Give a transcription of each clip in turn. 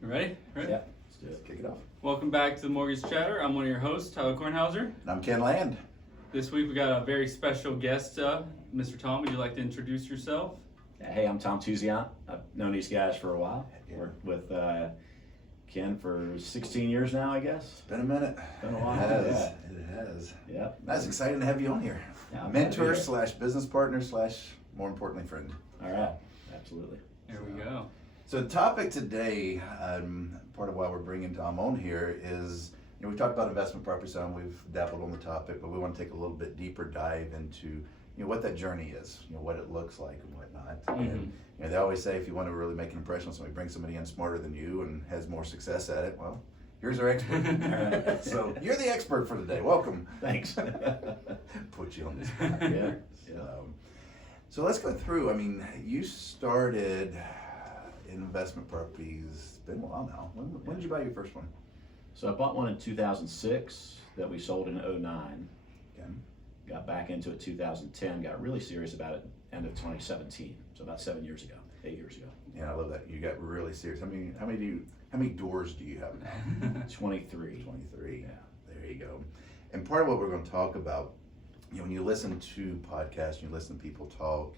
You ready? Ready? Yeah, let's do it. Kick it off. Welcome back to the Mortgage Chatter. I'm one of your hosts, Tyler Kornhauser. And I'm Ken Land. This week we got a very special guest, Mr. Tom. Would you like to introduce yourself? Hey, I'm Tom Tousignant. I've known these guys for a while. Worked with Ken for 16 years now, I guess. It's been a minute. Been a while. It has. Yeah. It has. Yep. That's exciting to have you on here. Yeah, I'm glad to be Mentor here. slash business partner slash, more importantly, friend. All right. Absolutely. There we go. So the topic today, part of why we're bringing Tom on here is, we've talked about investment property some, we've dabbled on the topic, but we want to take a little bit deeper dive into, what that journey is, what it looks like and whatnot. Mhm. And they always say if you want to really make an impression on somebody, bring somebody in smarter than you and has more success at it. Well, here's our expert. So you're the expert for today. Welcome. Thanks. Put you on the spot. Yeah. So let's go through. I mean, you started in investment properties. It's been a while now. When did you buy your first one? So I bought one in 2006 that we sold in 2009. Okay. Got back into it 2010. Got really serious about it end of 2017. So about 8 years ago. Yeah, I love that. You got really serious. How many doors do you have now? 23. 23. Yeah. There you go. And part of what we're going to talk about, when you listen to podcasts, you listen to people talk,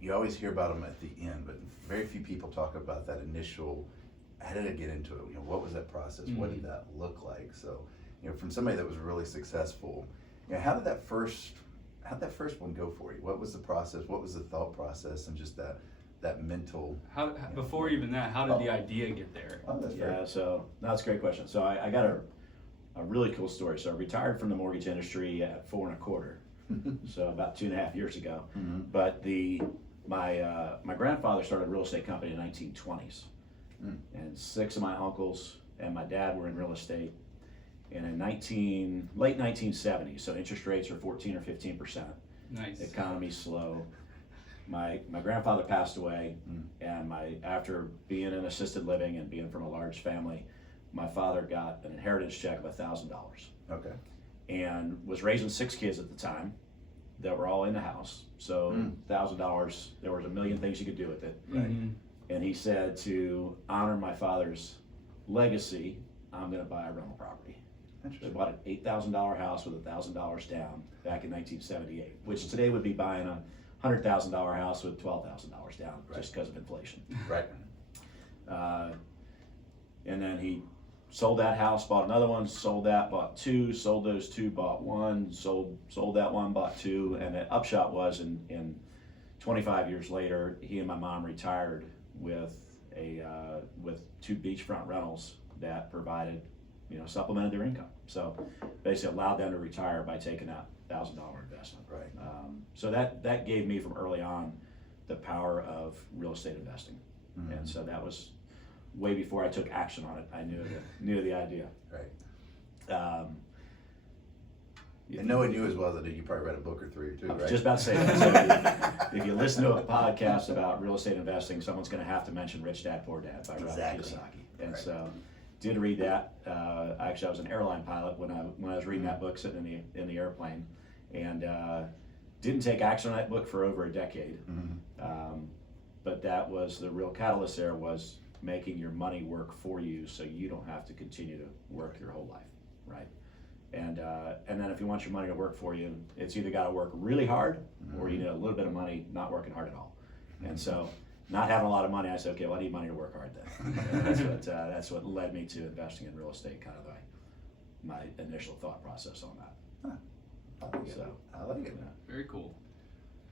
you always hear about them at the end, but very few people talk about that initial, how did I get into it? What was that process? What did that look like? So, from somebody that was really successful, how did that first one go for you? What was the process? What was the thought process? And just that mental. Before even that, how did the idea get there? Oh, that's fair. Yeah, so that's a great question. So I got a really cool story. So I retired from the mortgage industry at 4 1/4, so about 2.5 years ago. Mm-hmm. But my grandfather started a real estate company in the 1920s, and 6 of my uncles and my dad were in real estate. And in late 1970s, so interest rates are 14 or 15%. Nice. The economy's slow. My grandfather passed away, and after being in assisted living and being from a large family, my father got an inheritance check of $1,000, Okay. and was raising 6 kids at the time that were all in the house. So $1,000, there was a million things you could do with it. Right. Mhm. And he said, to honor my father's legacy, I'm going to buy a rental property. So they Interesting. bought an $8,000 house with $1,000 down back in 1978, which today would be buying a $100,000 house with $12,000 down, just because of inflation. Right. And then he sold that house, bought another one, sold that, bought 2, sold those 2, bought 1, sold that one, bought 2, and the upshot was in 25 years later, he and my mom retired with 2 beachfront rentals that provided, supplemented their income. So basically allowed them to retire by taking out $1,000 investment. Right. So that gave me from early on the power of real estate investing. Mhm. And so that was way before I took action on it. I knew the idea. Right. And knowing you as well, that you probably read a book or 3 or 2, I was right? just about to say that. So if you listen to a podcast about real estate investing, someone's going to have to mention Rich Dad Poor Dad by Robert Exactly. Kiyosaki. And Right. so did read that. Actually, I was an airline pilot when I was reading that book, sitting in the airplane, and didn't take action on that book for over a decade. Mhm. But that was the real catalyst. There was making your money work for you, so you don't have to continue to work your whole life, right? And then if you want your money to work for you, it's either got to work really hard, or you need a little bit of money not working hard at all. And so, not having a lot of money, I said, okay, well, I need money to work hard then. And that's what led me to investing in real estate. Kind of my initial thought process on that. I like it. So, I like it. yeah. Very cool.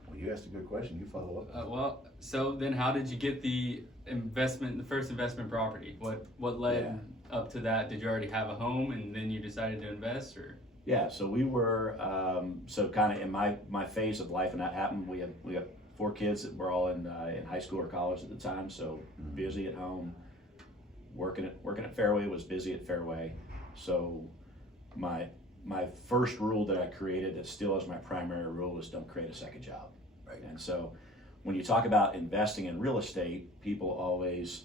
Well, you asked a good question. You follow up. So then how did you get the first investment property? What led up to that? Did you already have a home and then you decided to invest, or? Yeah, so we were so kind of in my phase of life, and that happened. We have 4 kids that were all in high school or college at the time, so busy at home. Working at Fairway, was busy at Fairway. So my first rule that I created, that still is my primary rule, is don't create a second job. Right. And so when you talk about investing in real estate, people always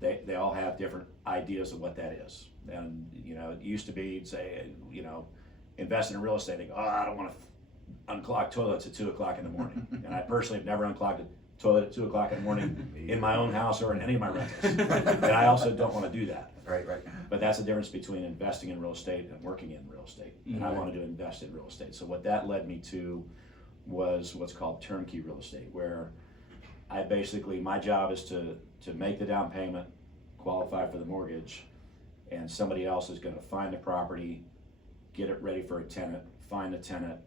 they all have different ideas of what that is. And it used to be, you'd say, invest in real estate. They go, oh, I don't want to unclog toilets at 2 o'clock in the morning. And I personally have never unclogged a toilet at 2 o'clock in the morning in my own house or in any of my rentals. And I also don't want to do that. Right. But that's the difference between investing in real estate and working in real estate. And I wanted to invest in real estate. So what that led me to was what's called turnkey real estate, where I basically, my job is to make the down payment, qualify for the mortgage, and somebody else is going to find the property, get it ready for a tenant, find the tenant,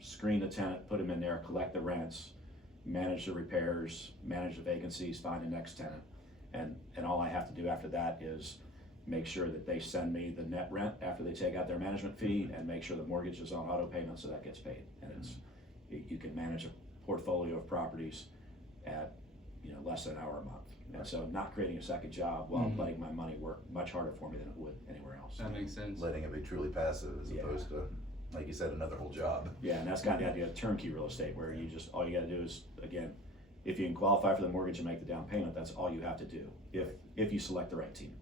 screen the tenant, put them in there, collect the rents, manage the repairs, manage the vacancies, find the next tenant. And all I have to do after that is make sure that they send me the net rent after they take out their management fee, and make sure the mortgage is on auto payment so that gets paid. And you can manage a portfolio of properties at less than an hour a month. And so not creating a second job while letting my money work much harder for me than it would anywhere else. That makes sense. Letting it be truly passive as opposed to, like you said, another whole job. Yeah, and that's kind of the idea of turnkey real estate, where you just, all you gotta do is, again, if you can qualify for the mortgage and make the down payment, that's all you have to do, if you select the right team,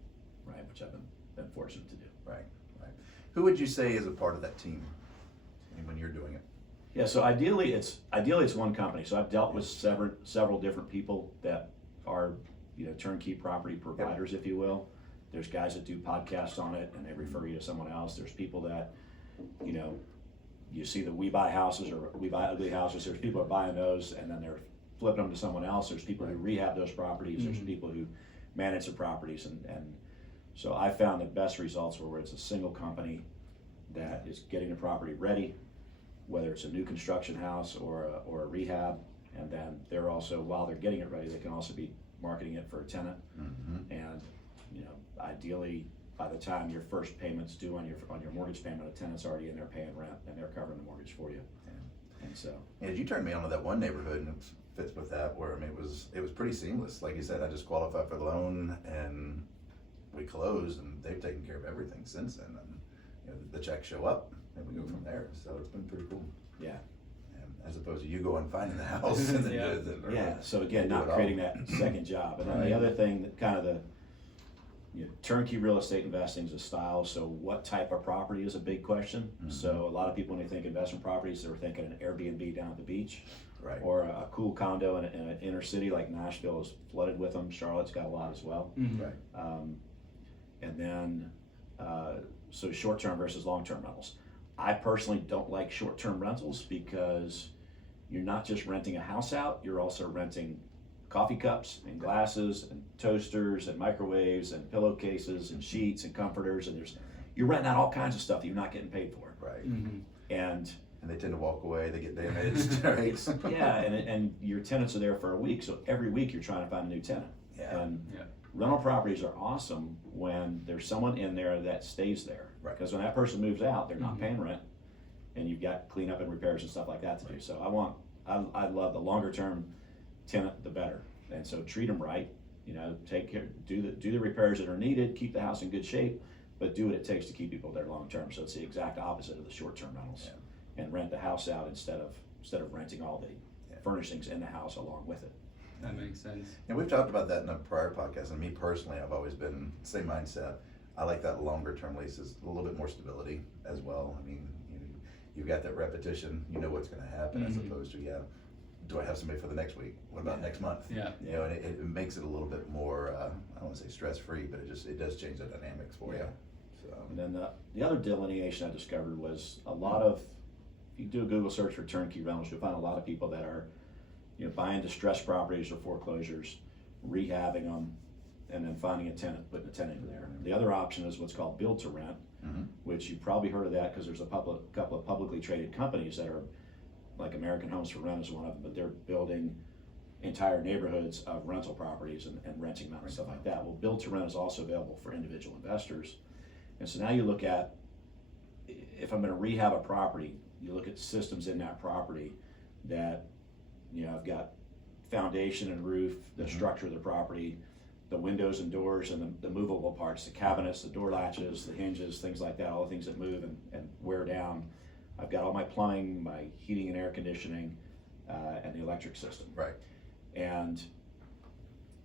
right, which I've been fortunate to do. Right. Who would you say is a part of that team when you're doing it? Yeah, so ideally it's one company. So I've dealt with several different people that are turnkey property providers, if you will. There's guys that do podcasts on it and they refer you to someone else. There's people that you see the We Buy Houses or We Buy Ugly Houses. There's people that are buying those and then they're flipping them to someone else. There's people who rehab those properties. There's people who manage the properties, and so I found the best results were where it's a single company that is getting the property ready, whether it's a new construction house or a rehab, and then they're also, while they're getting it ready, they can also be marketing it for a tenant. And ideally, by the time your first payment's due on your mortgage payment, a tenant's already in there paying rent and they're covering the mortgage for you. And so, you turned me on to that one neighborhood, and it fits with that, where it was pretty seamless. Like you said, I just qualified for the loan and we closed, and they've taken care of everything since then. And the checks show up and we go from there. So it's been pretty cool. yeah. As opposed to you going and finding the house and then So again, not creating that second job. And then the other thing that kind of turnkey real estate investing is a style. So what type of property is a big question. So a lot of people, when they think investment properties, they're thinking an Airbnb down at the beach, or a cool condo in an inner city like Nashville is flooded with them. Charlotte's got a lot as well. And then so short-term versus long-term rentals. I personally don't like short-term rentals because you're not just renting a house out, you're also renting coffee cups and glasses and toasters and microwaves and pillowcases and sheets and comforters, and you're renting out all kinds of stuff that you're not getting paid for. And they tend to walk away, they get damaged, right? Yeah, and your tenants are there for a week, so every week you're trying to find a new tenant. Rental properties are awesome when there's someone in there that stays there. Because when that person moves out, they're not paying rent, and you've got cleanup and repairs and stuff like that to do. So I love the longer term tenant, the better. And so treat them right. Take care, do the repairs that are needed, keep the house in good shape, but do what it takes to keep people there long term. So it's the exact opposite of the short term rentals, and rent the house out instead of renting all the furnishings in the house along with it. That makes sense. And we've talked about that in a prior podcast, and me personally, I've always been the same mindset. I like that longer term leases, a little bit more stability as well. I mean, you've got that repetition, you know what's gonna happen, as opposed to, do I have somebody for the next week? What about next month? Yeah. And it makes it a little bit more, I don't wanna say stress-free, but it does change the dynamics for you. So. And then the other delineation I discovered was a lot of, if you do a Google search for turnkey rentals, you'll find a lot of people that are buying distressed properties or foreclosures, rehabbing them, and then finding a tenant, putting a tenant in there. The other option is what's called build to rent, which you've probably heard of that because there's a couple of publicly traded companies that are, like American Homes for Rent is one of them, but they're building entire neighborhoods of rental properties and renting them out and stuff like that. Well, build to rent is also available for individual investors. And so now you look at, if I'm gonna rehab a property, you look at systems in that property that, I've got foundation and roof, the structure of the property, the windows and doors and the movable parts, the cabinets, the door latches, the hinges, things like that, all the things that move and wear down. I've got all my plumbing, my heating and air conditioning, and the electric system. And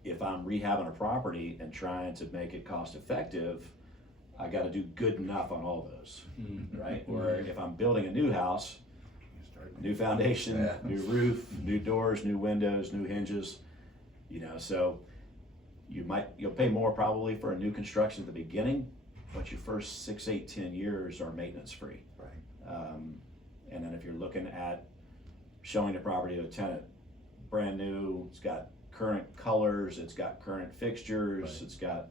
if I'm rehabbing a property and trying to make it cost effective, I gotta do good enough on all those, right? Or if I'm building a new house, right. New foundation, Yeah. new roof, new doors, new windows, new hinges, you know, so you'll pay more probably for a new construction at the beginning, but your first 6, 8, 10 years are maintenance free. Right. And then if you're looking at showing the property to a tenant, brand new, it's got current colors, it's got current fixtures, Right. it's got,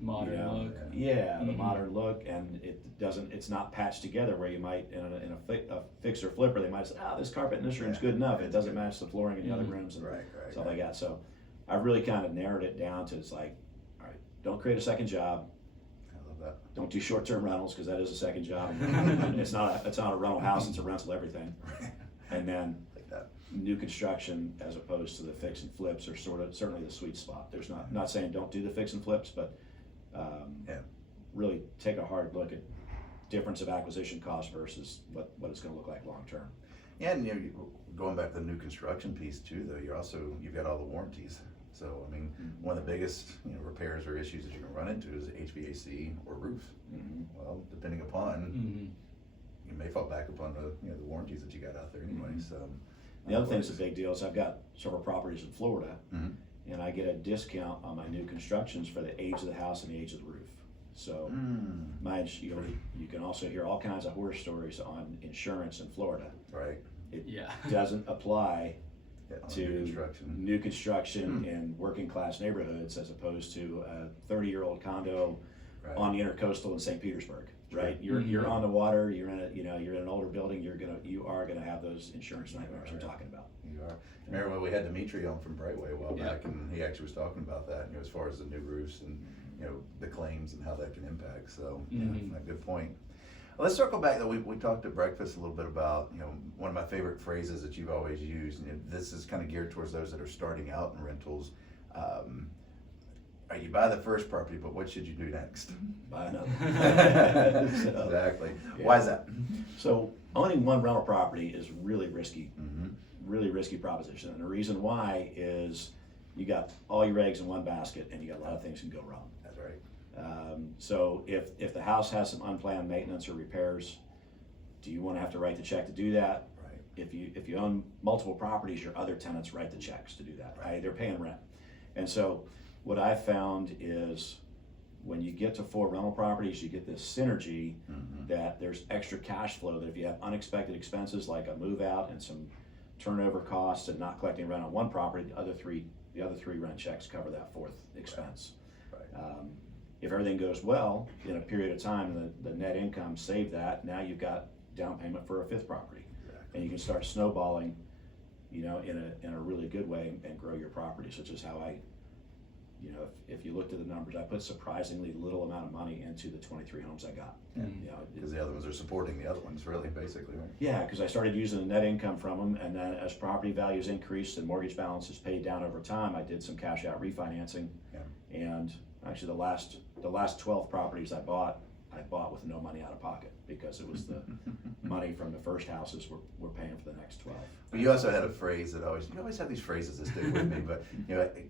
Modern you know, look. yeah, the Mhm. modern look, and it's not patched together where you might, in a fix or flipper, they might say, this carpet in this room's Yeah, good enough, it it's doesn't good. match the flooring in the other Mhm. rooms and Right. stuff like that, so I really kind of narrowed it down to, it's like, all right, don't create a second job, I love that. don't do short-term rentals, because that is a second job, and it's not a rental house, it's a rental everything, and then Like that. new construction as opposed to the fix and flips are certainly the sweet spot. There's not saying don't do the fix and flips, but Yeah. really take a hard look at difference of acquisition cost versus what it's going to look like long term. Yeah, and going back to the new construction piece too, though, you've got all the warranties. So, I mean, one of the biggest, repairs or issues that you can run into is HVAC or roof. Mm-hmm. Well, depending upon, Mhm. you may fall back upon the warranties that you got out there anyway, Mhm. so. The other thing that's a big deal is I've got several properties in Florida, Mhm. and I get a discount on my new constructions for the age of the house and the age of the roof. So you can also hear all kinds of horror stories on insurance in Florida. Right. It Yeah. doesn't apply Yeah, on to new construction. new construction in working class neighborhoods as opposed to a 30-year-old condo Right. on the intercoastal in St. Petersburg, right? Sure. You're on the water, you're in an older building, you are gonna have those insurance nightmares I'm Right. talking about. You are. Remember when we had Dimitri on from Brightway a while Yeah. back, and he actually was talking about that, as far as the new roofs and, the claims and how that can impact, so, Mhm. a good point. Well, let's circle back, though, we talked at breakfast a little bit about, one of my favorite phrases that you've always used, and this is kind of geared towards those that are starting out in rentals. You buy the first property, but what should you do next? Buy another. So, Exactly. yeah. Why is that? So owning one rental property is really risky Mm-hmm. proposition, and the reason why is you got all your eggs in one basket and you got a lot of things can go wrong. That's right. So if the house has some unplanned maintenance or repairs, do you want to have to write the check to do that? Right. If you own multiple properties, your other tenants write the checks to do that. Right. They're paying rent. And so what I've found is when you get to 4 rental properties, you get this synergy Mm-hmm. that there's extra cash flow, that if you have unexpected expenses like a move out and some turnover costs and not collecting rent on one property, the other three rent checks cover that 4th expense. Right. If everything goes well, in a period of time, the net income saved that, now you've got down payment for a 5th property. Exactly. And you can start snowballing, in a really good way and grow your properties, which is how I, if you looked at the numbers, I put surprisingly little amount of money into the 23 homes I got. Mhm. Because the other ones are supporting the other ones, really, basically, right? Yeah, because I started using the net income from them, and then as property values increased and mortgage balances paid down over time, I did some cash out refinancing. Yeah. And actually, the last 12 properties I bought with no money out of pocket, because it was the money from the first houses we're paying for the next 12. But you also had a phrase that you always have these phrases that stick with me, but,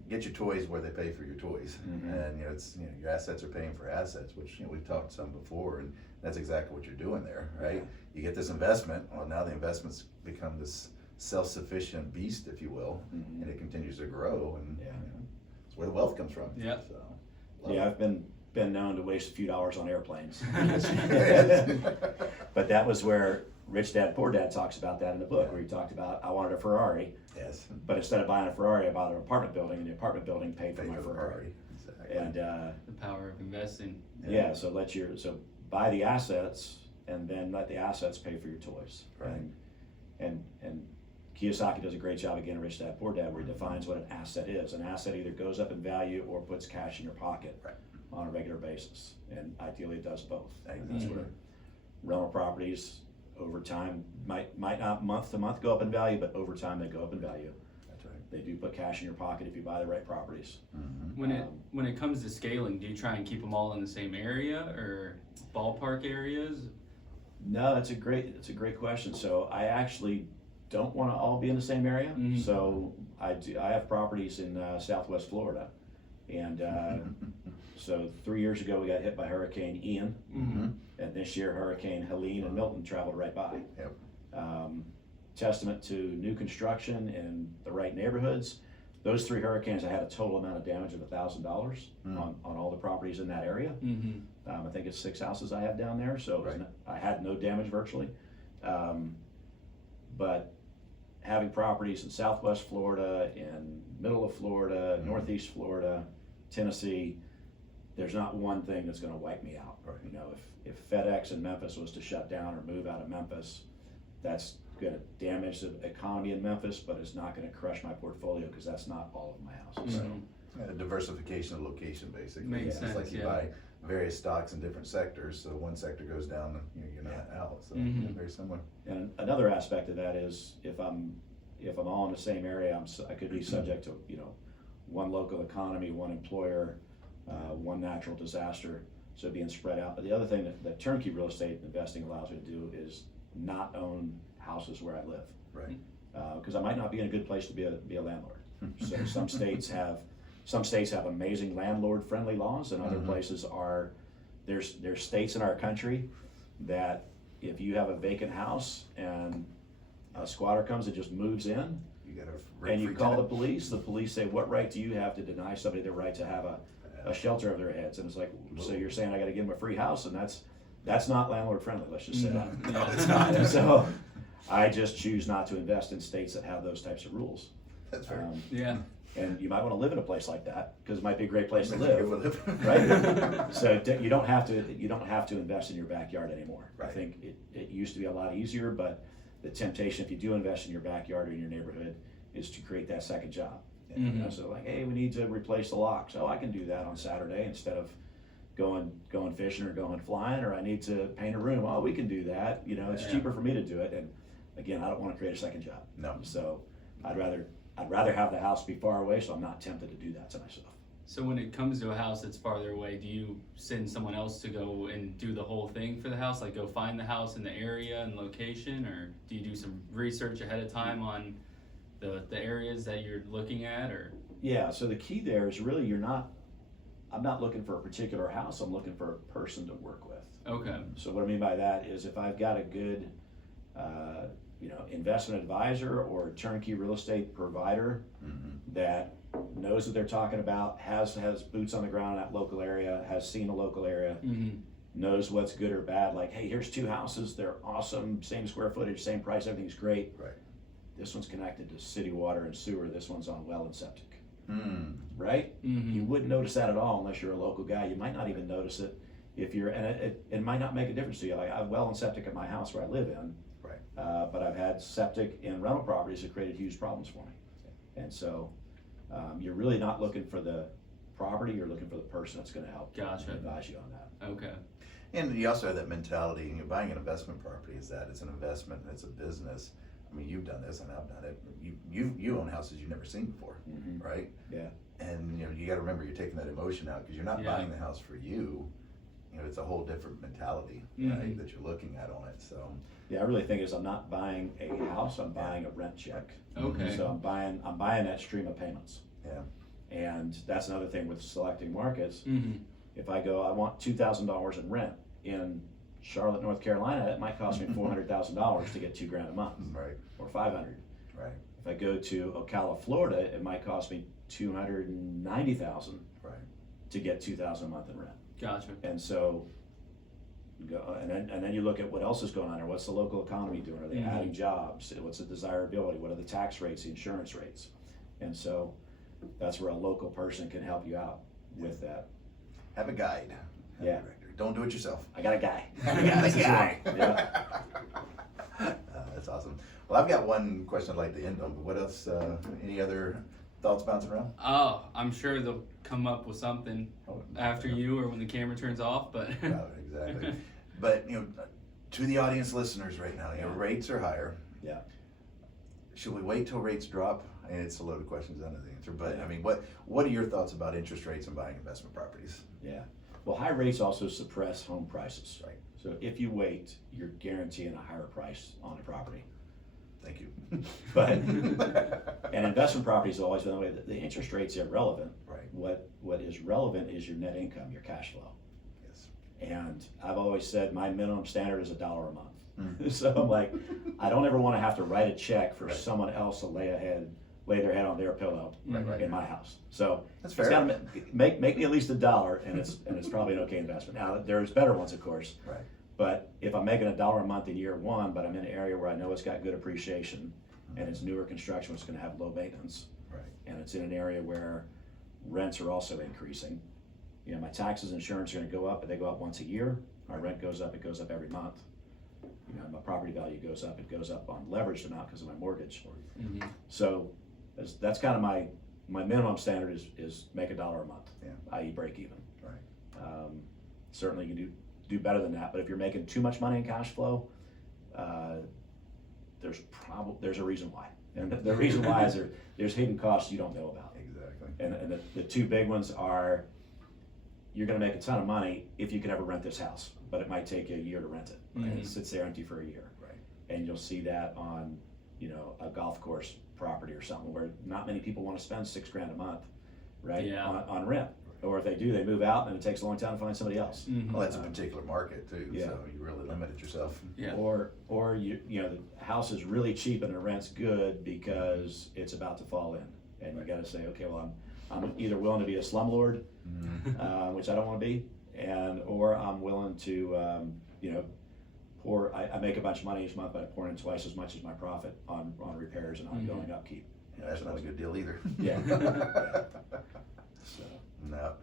get your toys where they pay for your toys. Mhm. And, it's, your assets are paying for assets, which, we've talked some before, and that's exactly what you're doing there, right? Yeah. You get this investment, well, now the investment's become this self-sufficient beast, if you will, Mhm. and it continues to grow, and, Yeah. it's where the wealth comes from. Yeah. So, love Yeah, it. I've been known to waste a few dollars on airplanes. Yes. But that was where Rich Dad Poor Dad talks about that in the book, where he talked about, I wanted a Ferrari, Yes. but instead of buying a Ferrari, I bought an apartment building, and the apartment building paid for Pay my for the Ferrari. party. Exactly. And The power of investing. yeah, so buy the assets and then let the assets pay for your toys. Right. And Kiyosaki does a great job again, Rich Dad Poor Dad, where he defines what an asset is. An asset either goes up in value or puts cash in your pocket Right. on a regular basis, and ideally it does both. And Exactly. that's where rental properties over time might not month to month go up in value, but over time they go up in value. That's right. They do put cash in your pocket if you buy the right properties. Mhm. When it comes to scaling, do you try and keep them all in the same area or ballpark areas? No, it's a great question. So I actually don't want to all be in the same area. Mhm. So I have properties in Southwest Florida, and so 3 years ago we got hit by Hurricane Ian, Mm-hmm. and this year Hurricane Helene and Milton traveled right by. Yep. testament to new construction in the right neighborhoods. Those 3 hurricanes, I had a total amount of damage of $1,000 on all the properties in that area. I think it's 6 houses I have down there, so it was I had no damage virtually. But having properties in Southwest Florida, in middle of Florida, Northeast Florida, Tennessee, there's not one thing that's gonna wipe me out. Right. You know, if FedEx in Memphis was to shut down or move out of Memphis, that's gonna damage the economy in Memphis, but it's not gonna crush my portfolio, because that's not all of my houses. Diversification of location, basically. Makes It's sense, like you yeah. buy various stocks in different sectors, so one sector goes down, you're not out, so very similar. And another aspect of that is if I'm all in the same area, I could be subject to, you know, one local economy, one employer, one natural disaster, so being spread out. But the other thing that turnkey real estate investing allows me to do is not own houses where I live. Right. Because I might not be in a good place to be a landlord. So some states have amazing landlord-friendly laws, and other places are, there's states in our country that if you have a vacant house and a squatter comes and just moves in, You got and you free call tenant. the police say, what right do you have to deny somebody their right to have a shelter over their heads? And it's like, so you're saying I gotta give them a free house, and that's not landlord-friendly, let's just say that. No, it's not. And so I just choose not to invest in states that have those types of rules. That's fair. Yeah. And you might want to live in a place like that, because it might be a great place to Good live, for living. right? So you don't have to invest in your backyard anymore. I Right. think it used to be a lot easier, but the temptation, if you do invest in your backyard or in your neighborhood, is to create that second job. You know, so like, hey, we need to replace the locks. Oh, I can do that on Saturday instead of going fishing or going flying, or I need to paint a room. Oh, we can do that. You know, it's cheaper for me to do it. And again, I don't want to create a second job. No. So I'd rather have the house be far away, so I'm not tempted to do that to myself. So when it comes to a house that's farther away, do you send someone else to go and do the whole thing for the house? Like go find the house in the area and location, or do you do some research ahead of time on the areas that you're looking at, or? Yeah, so the key there is really I'm not looking for a particular house, I'm looking for a person to work with. Okay. So what I mean by that is if I've got a good, investment advisor or turnkey real estate provider that knows what they're talking about, has boots on the ground in that local area, has seen a local area, knows what's good or bad, like, hey, here's 2 houses, they're awesome, same square footage, same price, everything's great. Right. This one's connected to city water and sewer, this one's on well and septic. Right? You wouldn't notice that at all unless you're a local guy. You might not even notice it if you're, and it might not make a difference to you. Like I have well and septic at my house where I live in, Right. but I've had septic in rental properties that created huge problems for me. And so you're really not looking for the property, you're looking for the person that's gonna help advise you on that. Okay. And you also have that mentality, you know, buying an investment property is that it's an investment, it's a business. I mean, you've done this and I've done it. You own houses you've never seen before, right? Yeah. And you know, you got to remember you're taking that emotion out because you're not buying the house for you. You know, it's a whole different mentality, right, that you're looking at on it. So Yeah, I really think is I'm not buying a house, I'm buying a rent check. Okay. So I'm buying that stream of payments. yeah, And that's another thing with selecting markets. If I go, I want $2,000 in rent in Charlotte, North Carolina, it might cost me $400,000 to get $2,000 a month, right, or $500. right, If I go to Ocala, Florida, it might cost me $290,000 right. to get $2,000 a month in rent. Gotcha. And so, and then you look at what else is going on there. What's the local economy doing? Are they adding jobs? What's the desirability? What are the tax rates, the insurance rates? And so, that's where a local person can help you out with that. Have a guide. Have a Yeah. director. Don't do it yourself. I got a guy. I got a guy. Yeah. That's awesome. Well, I've got one question I'd like to end on, but what else, any other thoughts bouncing around? Oh, I'm sure they'll come up with something after you or when the camera turns off, but. No, exactly. But, you know, to the audience listeners right now, you know, rates are higher. Yeah. Should we wait till rates drop? And it's a loaded question, I know the answer, but I mean, what are your thoughts about interest rates and buying investment properties? Yeah. Well, high rates also suppress home prices. Right. So if you wait, you're guaranteeing a higher price on a property. Thank you. But and investment properties have always been the way that the interest rate's irrelevant. Right. What is relevant is your net income, your cash flow. Yes. And I've always said my minimum standard is $1 a month. Mm. So I'm like, I don't ever want to have to write a check for Right. someone else to lay their head on their pillow Right. in my house. So That's it's fair. gotta make me at least $1, and it's probably an okay investment. Now there's better ones, of course. Right. But if I'm making $1 a month in year one, but I'm in an area where I know it's got good appreciation, and it's newer construction, it's going to have low maintenance, Right. and it's in an area where rents are also increasing. You know, my taxes and insurance are going to go up, but they go up once a year. My rent goes up; it goes up every month. You know, my property value goes up; it goes up on leveraged amount because of my mortgage. Mhm. So that's kind of my minimum standard is make $1 a month, Yeah. i.e. break even. Right. Certainly you can do better than that, but if you're making too much money in cash flow, there's a reason why. And the reason why is there's hidden costs you don't know about. Exactly. And the two big ones are, you're gonna make a ton of money if you can ever rent this house, but it might take you a year to rent it. And Mhm. it sits there empty for a year. Right. And you'll see that on, you know, a golf course property or something where not many people wanna spend $6,000 a month, right? Yeah. On rent. Or if they do, they move out and it takes a long time to find somebody else. Mhm. Well, that's a particular market too, Yeah. so you really limited yourself. Yeah. Or you know, the house is really cheap and the rent's good because it's about to fall in. And you gotta say, okay, well, I'm either willing to be a slumlord, Mhm. which I don't wanna be, or I'm willing to, you know, I make a bunch of money each month, but I pour in twice as much as my profit on repairs and ongoing upkeep. Yeah, that's not a good deal either. Yeah. So, No.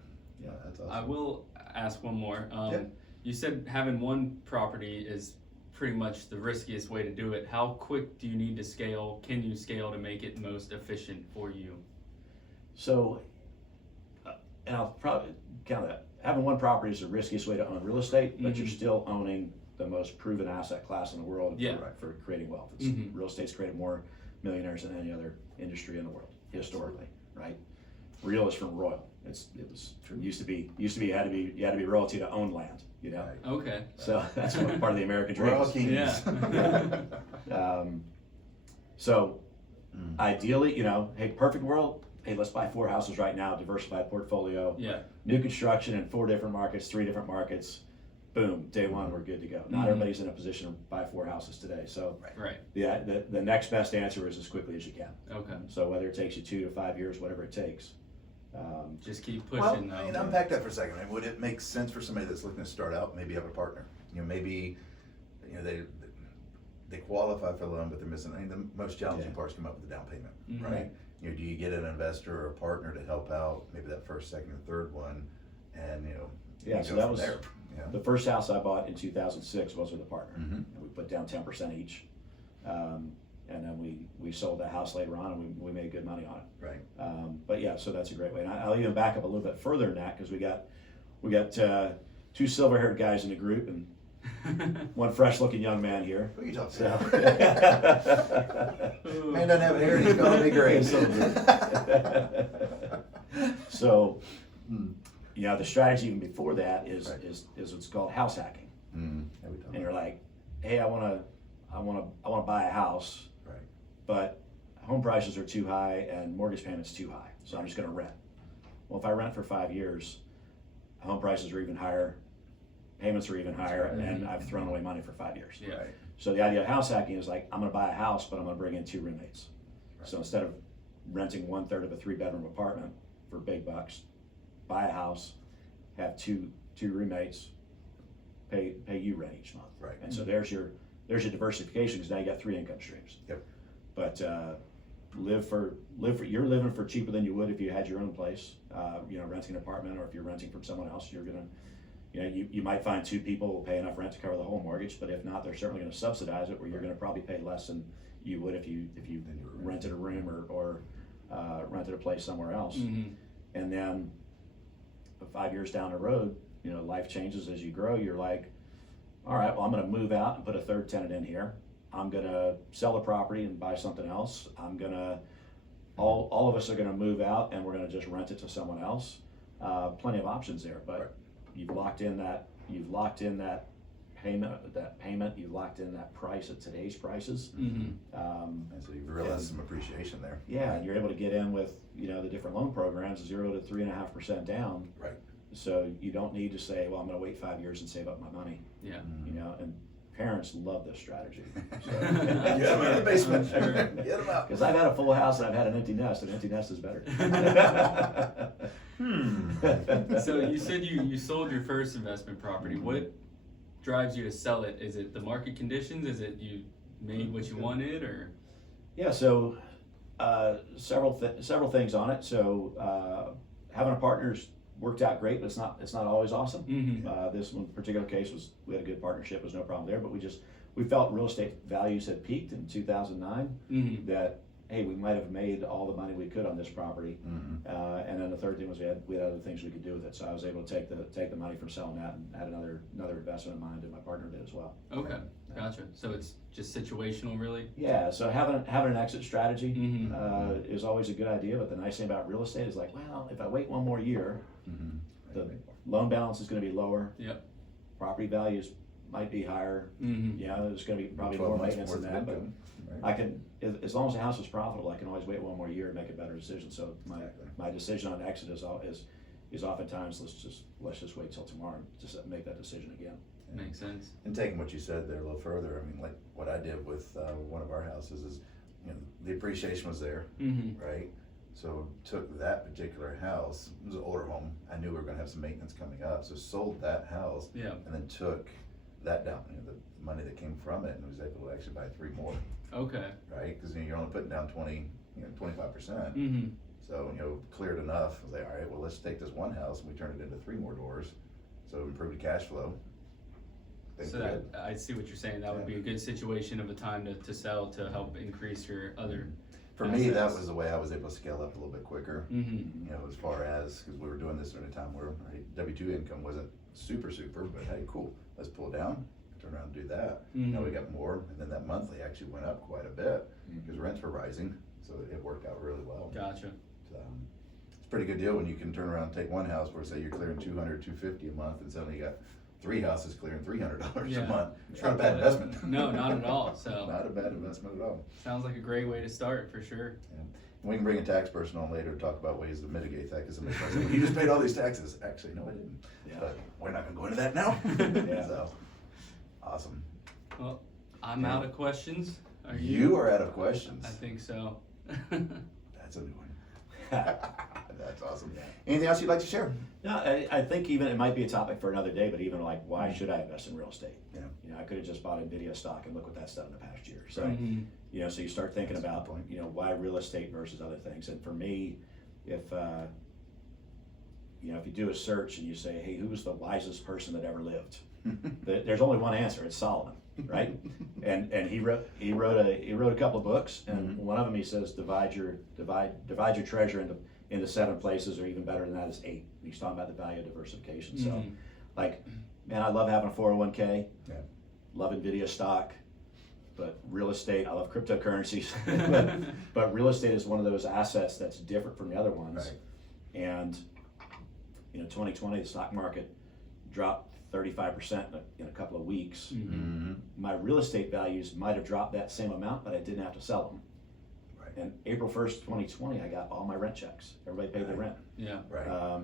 Yeah. That's awesome. I will ask one more. Yeah. You said having one property is pretty much the riskiest way to do it. How quick do you need to scale? Can you scale to make it most efficient for you? So, and I'll probably count that. Having one property is the riskiest way to own real estate, but you're Mhm. still owning the most proven asset class in the world Yeah. for creating wealth. Mhm. Real estate's created more millionaires than any other industry in the world, historically, right? Real is from royal. It was used to be you had to be royalty to own land, you know? Right. Okay. So that's what part of the American dream We're all is. kings. Yeah. So Mm. ideally, you know, hey, perfect world, hey, let's buy 4 houses right now, diversified portfolio. Yeah. New construction in 4 different markets, 3 different markets. Boom, day one, we're good to go. Not Mhm. everybody's in a position to buy 4 houses today. So Right. the next best answer is as quickly as you can. Okay. So whether it takes you 2 to 5 years, whatever it takes. Just keep Well, pushing I mean, though. unpack that for a second. I mean, would it make sense for somebody that's looking to start out, maybe have a partner? You know, maybe, you know, they qualify for a loan, but they're missing, I mean, the most challenging Yeah. parts come up with the down payment, Mhm. right? You know, do you get an investor or a partner to help out, maybe that first, second, or third one, and, you know, Yeah, you so go that from was there, you know? the first house I bought in 2006 was with a partner. Mhm. And we put down 10% each. And then we sold that house later on and we made good money on it. Right. But yeah, so that's a great way. And I'll even back up a little bit further than that because we got 2 silver-haired guys in the group and one fresh-looking young man here. Who are you talking So, about? Man doesn't have hair and he's calling me great. So, Mm. you know, the strategy even before that is Right. is what's called house hacking. Mm. Yeah, we talked And you're about like, hey, I wanna buy a house, that. Right. but home prices are too high and mortgage payment's too high, so I'm just gonna rent. Well, if I rent for 5 years, home prices are even higher, payments are even higher, right. and I've thrown away money for 5 years. Yeah. Right. So the idea of house hacking is like, I'm gonna buy a house, but I'm gonna bring in 2 roommates. Right. So instead of renting 1/3 of a 3-bedroom apartment for big bucks, buy a house, have two roommates, pay you rent each month. Right. And so there's your diversification, because now you got 3 income streams. Yep. But you're living for cheaper than you would if you had your own place, you know, renting an apartment, or if you're renting from someone else, you're gonna, you know, you might find 2 people will pay enough rent to cover the whole mortgage, but if not, they're certainly gonna subsidize it, where you're gonna probably pay less than you would if you Than you were rented a room or rented a place somewhere else. Mhm. And then 5 years down the road, you know, life changes as you grow. You're like, all right, well, I'm gonna move out and put a 3rd tenant in here. I'm gonna sell the property and buy something else. I'm gonna, all of us are gonna move out and we're gonna just rent it to someone else. Plenty of options there, but Right. you've locked in that payment, you've locked in that price at today's prices. Mhm. And so you've realized some appreciation there. Yeah, and you're able to get in with, you know, the different loan programs, 0 to 3.5% down. Right. So you don't need to say, well, I'm gonna wait 5 years and save up my money, Yeah. you know, and parents love this strategy. Get them in the basement. Sure. Get them out. Because I've had a full house and I've had an empty nest. An empty nest is better. So you said you sold your first investment property. What drives you to sell it? Is it the market conditions? Is it you made what you wanted, or? Yeah, so several things on it. So having a partner's worked out great, but it's not always awesome. Mm-hmm. This one particular case was, we had a good partnership, was no problem there, but we felt real estate values had peaked in 2009, Mm-hmm. that, hey, we might have made all the money we could on this property. And then the third thing was we had other things we could do with it. So I was able to take the money from selling that and add another investment of mine that my partner did as well. Okay, gotcha. So it's just situational, really. Yeah, so having an exit strategy Mm-hmm. is always a good idea, but the nice thing about real estate is like, well, if I wait one more year, the loan balance is gonna be lower. Yep. Property values might be higher. Mm-hmm. Yeah, there's gonna be probably 12 more months maintenance than worth that, of but income, right? I can, as long as the house is profitable, I can always wait one more year and make a better decision. So my decision on exit is oftentimes, let's just wait till tomorrow and just make that decision again. Makes sense. And taking what you said there a little further, I mean, like what I did with one of our houses is, you know, the appreciation was there, Mm-hmm. right? So took that particular house, it was an older home, I knew we were gonna have some maintenance coming up, so sold that house. Yeah. And then took that down, you know, the money that came from it, and was able to actually buy 3 more, Okay. right? Cause you know, you're only putting down 25%. Mm-hmm. So, you know, cleared enough, I was like, all right, well, let's take this one house and we turn it into 3 more doors, so improved the cash flow. Things So are that, good. I see what you're saying. That would be a good situation of a time to sell to help increase your other. For me, that assets. was the way I was able to scale up a little bit quicker. Mm-hmm. You know, as far as, because we were doing this at a time where W-2 income wasn't super, but hey, cool, let's pull it down, turn around and do that. Mhm. Now we got more, and then that monthly actually went up quite a bit, because rents were rising, so it worked out really well. Gotcha. So, it's a pretty good deal when you can turn around and take one house where say you're clearing $200, $250 a month, and suddenly you got 3 houses clearing $300 Yeah. a month. It's not a bad investment. No, not at all. So Not a bad investment at all. sounds like a great way to start for sure. Yeah. We can bring a tax person on later to talk about ways to mitigate that, because somebody might say, you just paid all these taxes. Actually, no, I didn't. Yeah. But we're not gonna go into that now. Yeah. So, awesome. Well, I'm out of questions. Are you? You are out of questions. I think so. That's a new one. That's awesome. Anything else you'd like to share? No, I think even it might be a topic for another day, but even like, why should I invest in real estate? Yeah. You know, I could have just bought Nvidia stock and look what that's done in the past year. So, Mhm. you know, so you start thinking That's a good about, point. you know, why real estate versus other things. And for me, if you know, if you do a search and you say, hey, who was the wisest person that ever lived? There's only one answer. It's Solomon, right? and he wrote a couple of books, and one of them he says divide your treasure into 7 places, or even better than that is 8. And he's talking about the value of diversification. So, Mhm. like, man, I love having a 401k. Yeah. Love Nvidia stock, but real estate, I love cryptocurrencies. but real estate is one of those assets that's different from the other ones. Right. And you know, 2020, the stock market dropped 35% in a couple of weeks. Mm-hmm. My real estate values might have dropped that same amount, but I didn't have to sell them. Right. And April 1st, 2020, I got all my rent checks. Everybody paid their rent. Yeah. Right.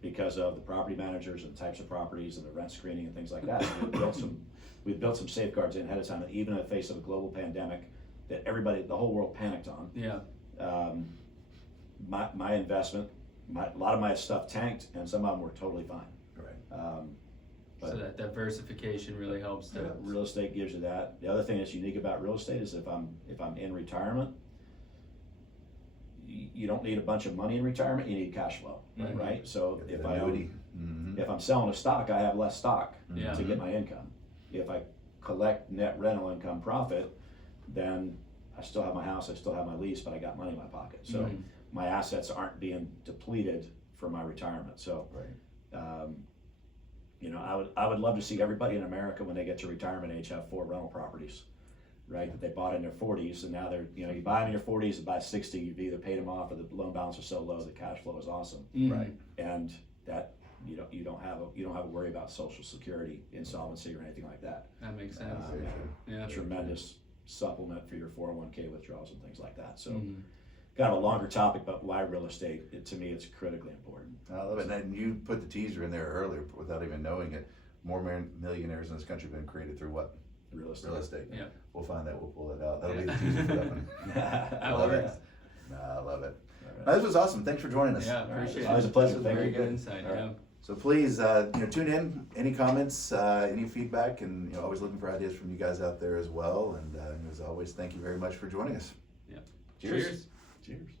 Because of the property managers and types of properties and the rent screening and things like that. We built some safeguards in ahead of time that even in the face of a global pandemic that the whole world panicked on. Yeah. My investment, a lot of my stuff tanked, and some of them were totally fine. Right. But So that diversification really helps to. real estate gives you that. The other thing that's unique about real estate is if I'm in retirement, you don't need a bunch of money in retirement. You need cash flow, Mhm. right? So Get if that I annuity. Mhm. if I'm selling a stock, I have less stock Yeah. to get my income. If I collect net rental income profit, then I still have my house, I still have my lease, but I got money in my pocket. So Mhm. my assets aren't being depleted for my retirement. So, Right. you know, I would love to see everybody in America when they get to retirement age have 4 rental properties, right? That they bought in their 40s, and now they're, you know, you buy them in your 40s, and by 60, you've either paid them off or the loan balance is so low, the cash flow is awesome. Mhm. Right. And that you don't have to worry about Social Security, insolvency, or anything like that. That makes sense. Very true. Yeah. Tremendous supplement for your 401k withdrawals and things like that. So Mhm. kind of a longer topic, but why real estate, to me, it's critically important. I love it. And you put the teaser in there earlier without even knowing it. More millionaires in this country have been created through what? Real estate. Real estate. Yeah. We'll find that. We'll pull it out. That'll be the teaser for that one. That love it. works. I love it. All right. This was awesome. Thanks for joining us. Yeah, appreciate it. Always a pleasure. This was Thank very you. good insight. All right. Yeah. So please, tune in. Any comments, any feedback, and always looking for ideas from you guys out there as well. And as always, thank you very much for joining us. Yeah. Cheers. Cheers. Cheers.